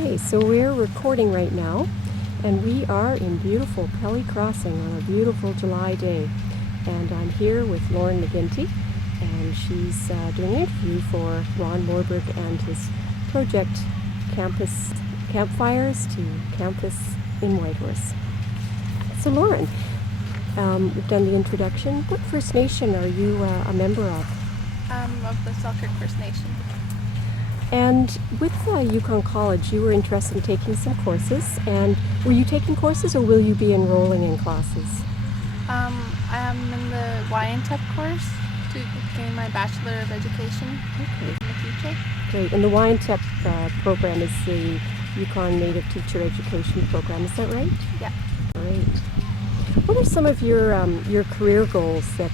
Okay, so we're recording right now, and we are in beautiful Pelly Crossing on a beautiful July day. And I'm here with Lauren McGuinty, and she's doing an interview for Ron Morberg and his project Campus Campfires to Campus in Whitehorse. So Lauren, we've done the introduction. What First Nation are you a member of? Of the Selkirk First Nation. And with Yukon College, you were interested in taking some courses. And were you taking courses, or will you be enrolling in classes? I am in the YNTEP course to gain my Bachelor of Education in the future. Great. And the YNTEP program is the Yukon Native Teacher Education Program. Is that right? Yeah. Great. What are some of your career goals that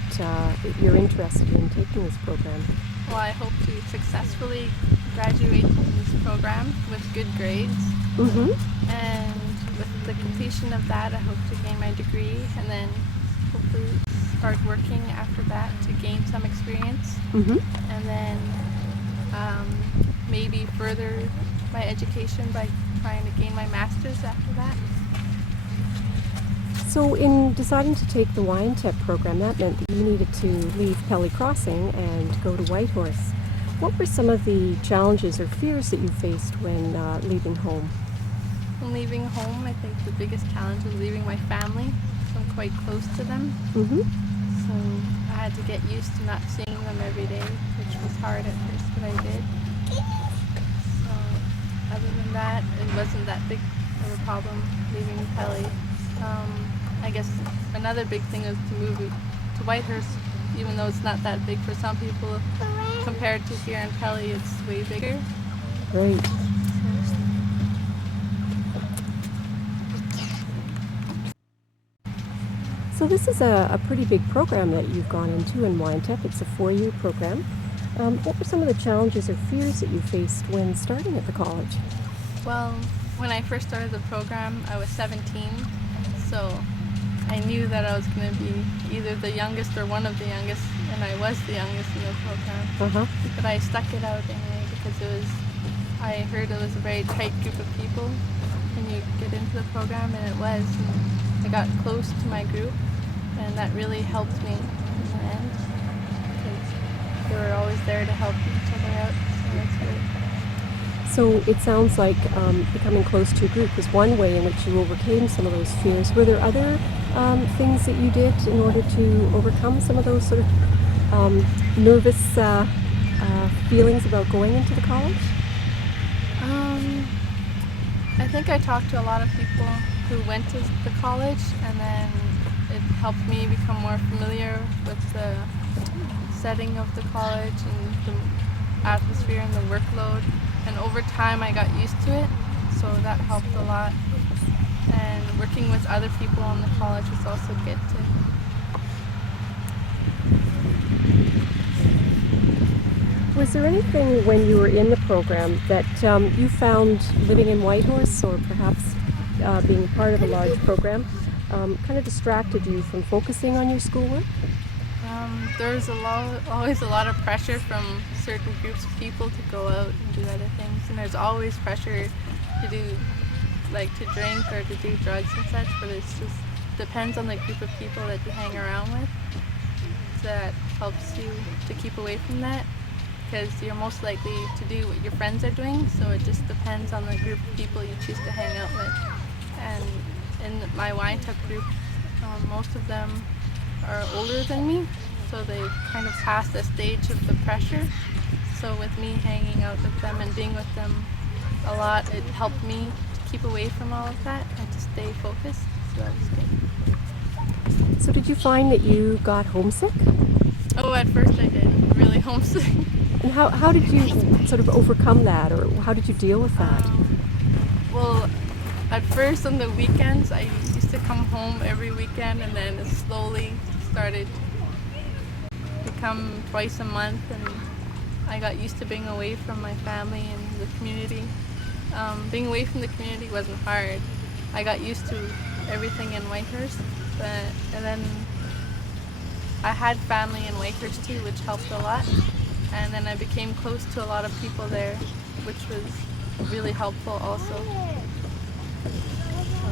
you're interested in taking this program? Well, I hope to successfully graduate from this program with good grades. Mm-hmm. And with the completion of that, I hope to gain my degree and then hopefully start working after that to gain some experience. Mm-hmm. And then maybe further my education by trying to gain my master's after that. So in deciding to take the YNTEP program, that meant that you needed to leave Pelly Crossing and go to Whitehorse. What were some of the challenges or fears that you faced when leaving home? When leaving home, I think the biggest challenge was leaving my family. So I'm quite close to them. Mm-hmm. So I had to get used to not seeing them every day, which was hard at first, but I did. So other than that, it wasn't that big of a problem leaving Pelly. I guess another big thing is to move to Whitehorse, even though it's not that big for some people. Compared to here in Pelly, it's way bigger. Great. So this is a pretty big program that you've gone into in YNTEP. It's a 4-year program. What were some of the challenges or fears that you faced when starting at the college? Well, when I first started the program, I was 17, so I knew that I was going to be either the youngest or one of the youngest, and I was the youngest in the program. Uh-huh. But I stuck it out anyway because I heard it was a very tight group of people when you get into the program, and it was. And I got close to my group, and that really helped me in the end because they were always there to help each other out, so that's great. So it sounds like becoming close to a group was one way in which you overcame some of those fears. Were there other things that you did in order to overcome some of those sort of nervous feelings about going into the college? I think I talked to a lot of people who went to the college, and then it helped me become more familiar with the setting of the college and the atmosphere and the workload. And over time I got used to it, so that helped a lot. And working with other people in the college was also good too. Was there anything when you were in the program that you found living in Whitehorse, or perhaps being part of a large program, kind of distracted you from focusing on your schoolwork? There's always a lot of pressure from certain groups of people to go out and do other things, and there's always pressure to do, like to drink or to do drugs and such, but it just depends on the group of people that you hang around with that helps you to keep away from that, because you're most likely to do what your friends are doing, so it just depends on the group of people you choose to hang out with. And in my YNTEP group, most of them are older than me, so they've kind of passed the stage of the pressure. So with me hanging out with them and being with them a lot, it helped me to keep away from all of that and to stay focused, so that was good. So did you find that you got homesick? Oh, at first I did, really homesick. And how did you sort of overcome that, or how did you deal with that? Well, at first on the weekends, I used to come home every weekend, and then it slowly started to become twice a month, and I got used to being away from my family and the community. Being away from the community wasn't hard. I got used to everything in Whitehorse, and then I had family in Whitehorse too, which helped a lot. And then I became close to a lot of people there, which was really helpful also.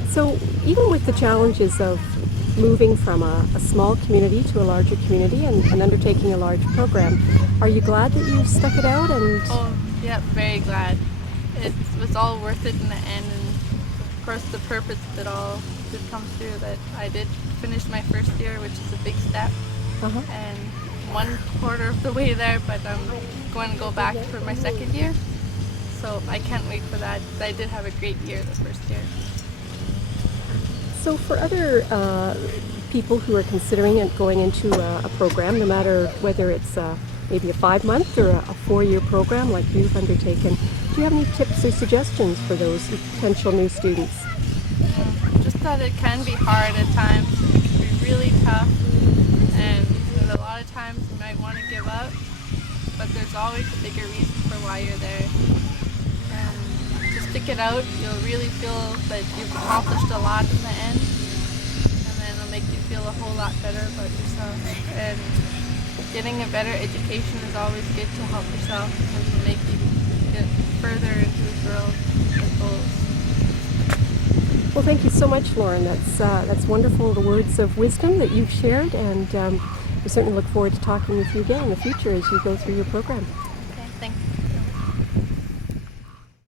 So even with the challenges of moving from a small community to a larger community and undertaking a large program, are you glad that you stuck it out? And Oh, yeah, very glad. It was all worth it in the end, and of course the purpose of it all did come through, that I did finish my first year, which is a big step, uh-huh. and 1/4 of the way there, but I'm going to go back for my second year, so I can't wait for that. I did have a great year the first year. So for other people who are considering it going into a program, no matter whether it's maybe a 5-month or a 4-year program like you've undertaken, do you have any tips or suggestions for those potential new students? Just that it can be hard at times. It can be really tough, and a lot of times you might want to give up, but there's always a bigger reason for why you're there. And to stick it out, you'll really feel that you've accomplished a lot in the end, and then it'll make you feel a whole lot better about yourself. And getting a better education is always good to help yourself and to make you get further into the world with goals. Well, thank you so much, Lauren. That's wonderful, the words of wisdom that you've shared, and we certainly look forward to talking with you again in the future as you go through your program.